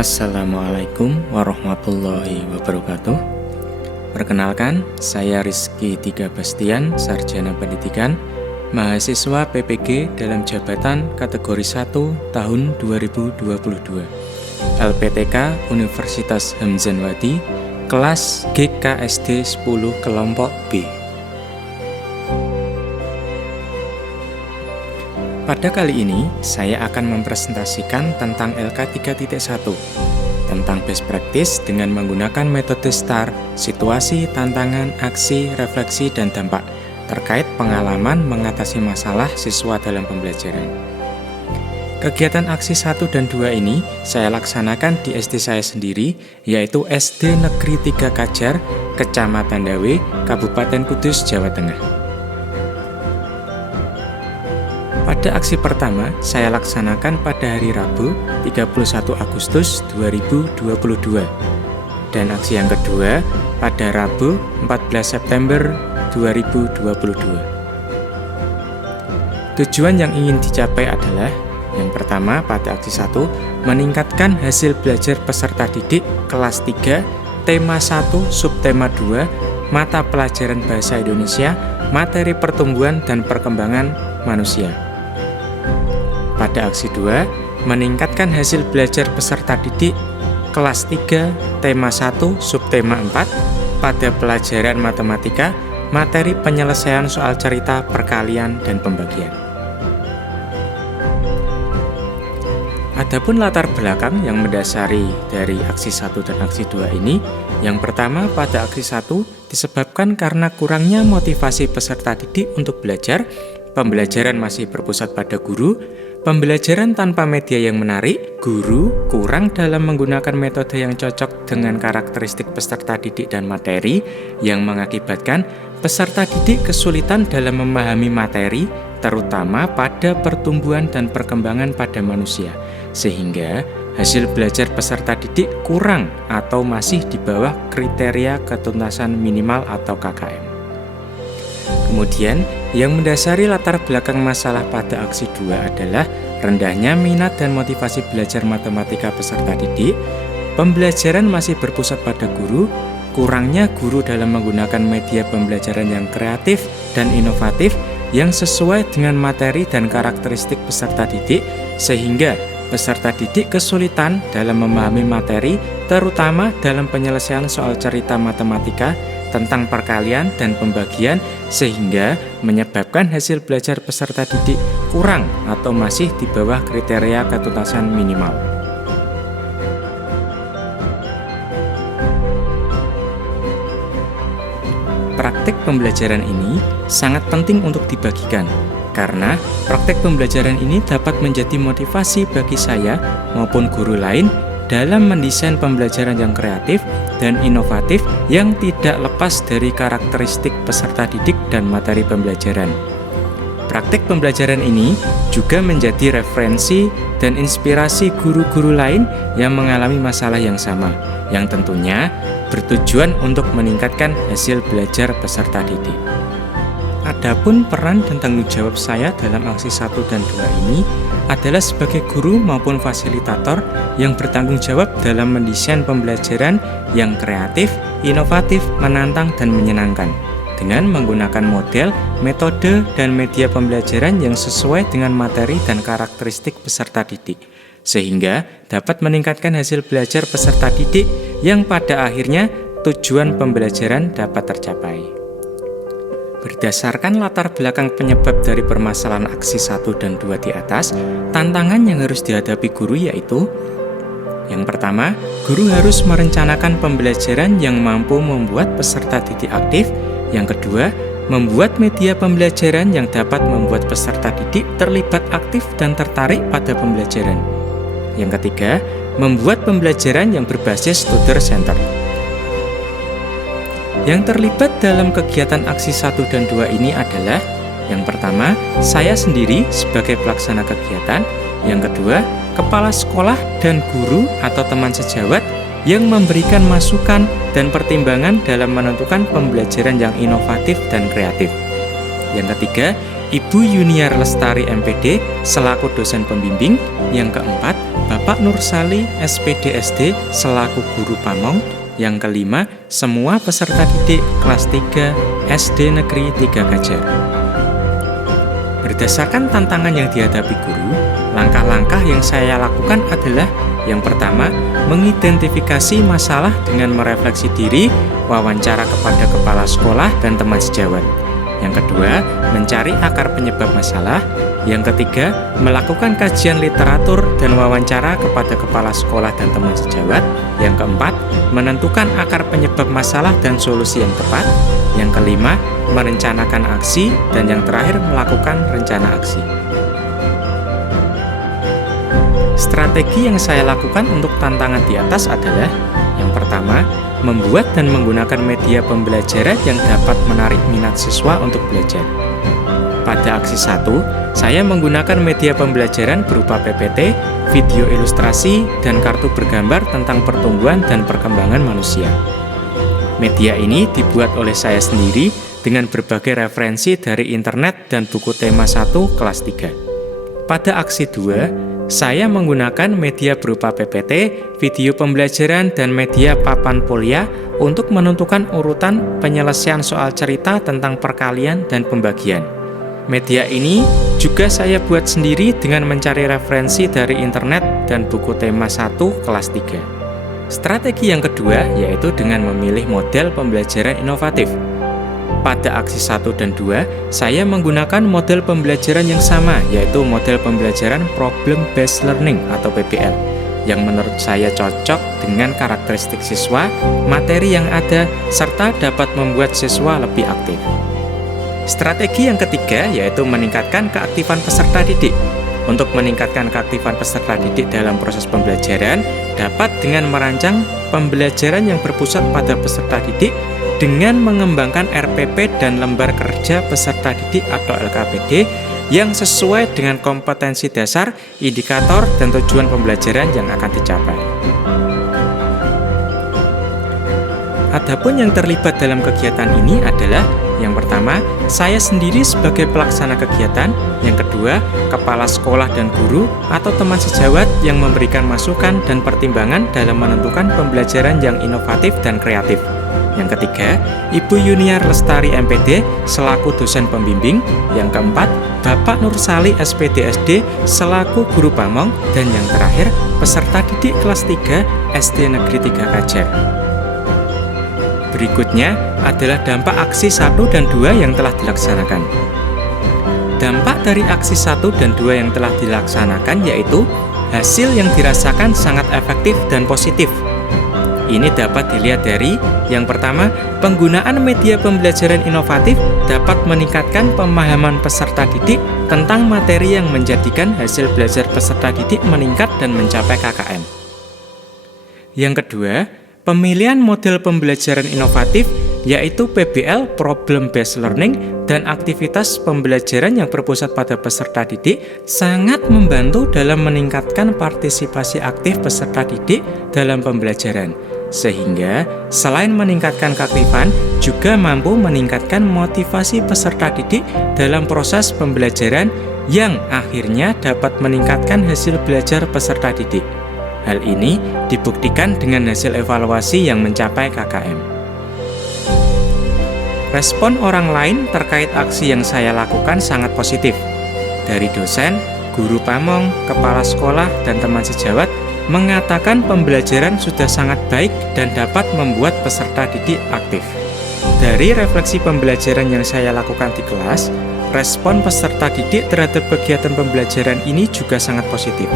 Assalamualaikum warahmatullahi wabarakatuh. Perkenalkan, saya Rizky Tiga Bastian, Sarjana Pendidikan, mahasiswa PPG dalam jabatan kategori 1 tahun 2022, LPTK Universitas Hamzanwadi, kelas GKSD 10 kelompok B. Pada kali ini, saya akan mempresentasikan tentang LK 3.1, tentang best practice dengan menggunakan metode STAR, situasi, tantangan, aksi, refleksi, dan dampak, terkait pengalaman mengatasi masalah siswa dalam pembelajaran. Kegiatan aksi 1 dan 2 ini saya laksanakan di SD saya sendiri, yaitu SD Negeri 3 Kajar, Kecamatan Dawe, Kabupaten Kudus, Jawa Tengah. Pada aksi pertama, saya laksanakan pada hari Rabu 31 Agustus 2022. Dan aksi yang kedua pada Rabu 14 September 2022. Tujuan yang ingin dicapai adalah: yang pertama, pada aksi 1, meningkatkan hasil belajar peserta didik kelas 3, tema 1, subtema 2, mata pelajaran Bahasa Indonesia, materi pertumbuhan dan perkembangan manusia. Pada aksi 2, meningkatkan hasil belajar peserta didik kelas 3, tema 1, subtema 4, pada pelajaran matematika, materi penyelesaian soal cerita, perkalian, dan pembagian. Adapun latar belakang yang mendasari dari aksi 1 dan aksi 2 ini, yang pertama, pada aksi 1 disebabkan karena kurangnya motivasi peserta didik untuk belajar, pembelajaran masih berpusat pada guru, pembelajaran tanpa media yang menarik, guru kurang dalam menggunakan metode yang cocok dengan karakteristik peserta didik dan materi, yang mengakibatkan peserta didik kesulitan dalam memahami materi, terutama pada pertumbuhan dan perkembangan pada manusia, sehingga hasil belajar peserta didik kurang atau masih di bawah kriteria ketuntasan minimal atau KKM. Kemudian, yang mendasari latar belakang masalah pada aksi 2 adalah rendahnya minat dan motivasi belajar matematika peserta didik, pembelajaran masih berpusat pada guru, kurangnya guru dalam menggunakan media pembelajaran yang kreatif dan inovatif yang sesuai dengan materi dan karakteristik peserta didik, sehingga peserta didik kesulitan dalam memahami materi, terutama dalam penyelesaian soal cerita matematika tentang perkalian dan pembagian, sehingga menyebabkan hasil belajar peserta didik kurang atau masih di bawah kriteria ketuntasan minimal. Praktik pembelajaran ini sangat penting untuk dibagikan, karena praktik pembelajaran ini dapat menjadi motivasi bagi saya maupun guru lain dalam mendesain pembelajaran yang kreatif dan inovatif yang tidak lepas dari karakteristik peserta didik dan materi pembelajaran. Praktik pembelajaran ini juga menjadi referensi dan inspirasi guru-guru lain yang mengalami masalah yang sama, yang tentunya bertujuan untuk meningkatkan hasil belajar peserta didik. Adapun peran dan tanggung jawab saya dalam aksi 1 dan 2 ini adalah sebagai guru maupun fasilitator yang bertanggung jawab dalam mendesain pembelajaran yang kreatif, inovatif, menantang, dan menyenangkan, dengan menggunakan model, metode, dan media pembelajaran yang sesuai dengan materi dan karakteristik peserta didik, sehingga dapat meningkatkan hasil belajar peserta didik yang pada akhirnya tujuan pembelajaran dapat tercapai. Berdasarkan latar belakang penyebab dari permasalahan aksi 1 dan 2 di atas, tantangan yang harus dihadapi guru yaitu: yang pertama, guru harus merencanakan pembelajaran yang mampu membuat peserta didik aktif. Yang kedua, membuat media pembelajaran yang dapat membuat peserta didik terlibat aktif dan tertarik pada pembelajaran. Yang ketiga, membuat pembelajaran yang berbasis student center. Yang terlibat dalam kegiatan aksi 1 dan 2 ini adalah: yang pertama, saya sendiri sebagai pelaksana kegiatan. Yang kedua, kepala sekolah dan guru atau teman sejawat yang memberikan masukan dan pertimbangan dalam menentukan pembelajaran yang inovatif dan kreatif. Yang ketiga, Ibu Yuniar Lestari MPD selaku dosen pembimbing. Yang keempat, Bapak Nursali SPDSD selaku guru pamong. Yang kelima, semua peserta didik kelas 3 SD Negeri 3 Kajar. Berdasarkan tantangan yang dihadapi guru, langkah-langkah yang saya lakukan adalah yang pertama, mengidentifikasi masalah dengan merefleksi diri, wawancara kepada kepala sekolah dan teman sejawat. Yang kedua, mencari akar penyebab masalah. Yang ketiga, melakukan kajian literatur dan wawancara kepada kepala sekolah dan teman sejawat. Yang keempat, menentukan akar penyebab masalah dan solusi yang tepat. Yang kelima, merencanakan aksi. Dan yang terakhir, melakukan rencana aksi. Strategi yang saya lakukan untuk tantangan di atas adalah yang pertama, membuat dan menggunakan media pembelajaran yang dapat menarik minat siswa untuk belajar. Pada aksi 1, saya menggunakan media pembelajaran berupa PPT, video ilustrasi, dan kartu bergambar tentang pertumbuhan dan perkembangan manusia. Media ini dibuat oleh saya sendiri dengan berbagai referensi dari internet dan buku tema 1 kelas 3. Pada aksi 2, saya menggunakan media berupa PPT, video pembelajaran, dan media papan polia untuk menentukan urutan penyelesaian soal cerita tentang perkalian dan pembagian. Media ini juga saya buat sendiri dengan mencari referensi dari internet dan buku tema 1 kelas 3. Strategi yang kedua yaitu dengan memilih model pembelajaran inovatif. Pada aksi 1 dan 2, saya menggunakan model pembelajaran yang sama, yaitu model pembelajaran Problem Based Learning atau PBL, yang menurut saya cocok dengan karakteristik siswa, materi yang ada, serta dapat membuat siswa lebih aktif. Strategi yang ketiga yaitu meningkatkan keaktifan peserta didik. Untuk meningkatkan keaktifan peserta didik dalam proses pembelajaran, dapat dengan merancang pembelajaran yang berpusat pada peserta didik dengan mengembangkan RPP dan lembar kerja peserta didik atau LKPD yang sesuai dengan kompetensi dasar, indikator, dan tujuan pembelajaran yang akan dicapai. Adapun yang terlibat dalam kegiatan ini adalah yang pertama, saya sendiri sebagai pelaksana kegiatan. Yang kedua, kepala sekolah dan guru atau teman sejawat yang memberikan masukan dan pertimbangan dalam menentukan pembelajaran yang inovatif dan kreatif. Yang ketiga, Ibu Yuniar Lestari MPD selaku dosen pembimbing. Yang keempat, Bapak Nursali SPDSD selaku guru pamong. Dan yang terakhir, peserta didik kelas 3 SD Negeri 3 Kajar. Berikutnya adalah dampak aksi 1 dan 2 yang telah dilaksanakan. Dampak dari aksi 1 dan 2 yang telah dilaksanakan yaitu hasil yang dirasakan sangat efektif dan positif. Ini dapat dilihat dari yang pertama, penggunaan media pembelajaran inovatif dapat meningkatkan pemahaman peserta didik tentang materi yang menjadikan hasil belajar peserta didik meningkat dan mencapai KKM. Yang kedua, pemilihan model pembelajaran inovatif yaitu PBL Problem Based Learning dan aktivitas pembelajaran yang berpusat pada peserta didik sangat membantu dalam meningkatkan partisipasi aktif peserta didik dalam pembelajaran. Sehingga selain meningkatkan keaktifan, juga mampu meningkatkan motivasi peserta didik dalam proses pembelajaran yang akhirnya dapat meningkatkan hasil belajar peserta didik. Hal ini dibuktikan dengan hasil evaluasi yang mencapai KKM. Respon orang lain terkait aksi yang saya lakukan sangat positif. Dari dosen, guru pamong, kepala sekolah, dan teman sejawat mengatakan pembelajaran sudah sangat baik dan dapat membuat peserta didik aktif. Dari refleksi pembelajaran yang saya lakukan di kelas, respon peserta didik terhadap kegiatan pembelajaran ini juga sangat positif.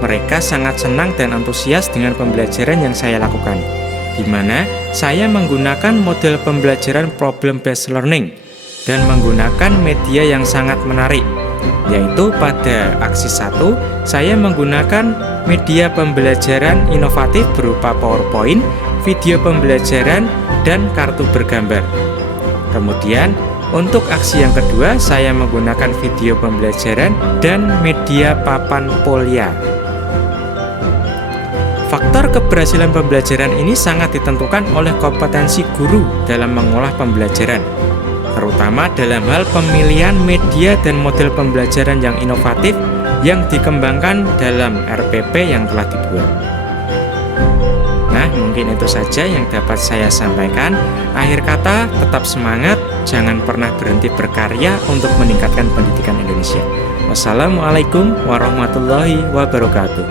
Mereka sangat senang dan antusias dengan pembelajaran yang saya lakukan, di mana saya menggunakan model pembelajaran Problem Based Learning dan menggunakan media yang sangat menarik, yaitu pada aksi 1, saya menggunakan media pembelajaran inovatif berupa PowerPoint, video pembelajaran, dan kartu bergambar. Kemudian, untuk aksi yang kedua, saya menggunakan video pembelajaran dan media papan polia. Faktor keberhasilan pembelajaran ini sangat ditentukan oleh kompetensi guru dalam mengolah pembelajaran. terutama dalam hal pemilihan media dan model pembelajaran yang inovatif yang dikembangkan dalam RPP yang telah dibuat. Nah, mungkin itu saja yang dapat saya sampaikan. Akhir kata, tetap semangat, jangan pernah berhenti berkarya untuk meningkatkan pendidikan Indonesia. Wassalamualaikum warahmatullahi wabarakatuh.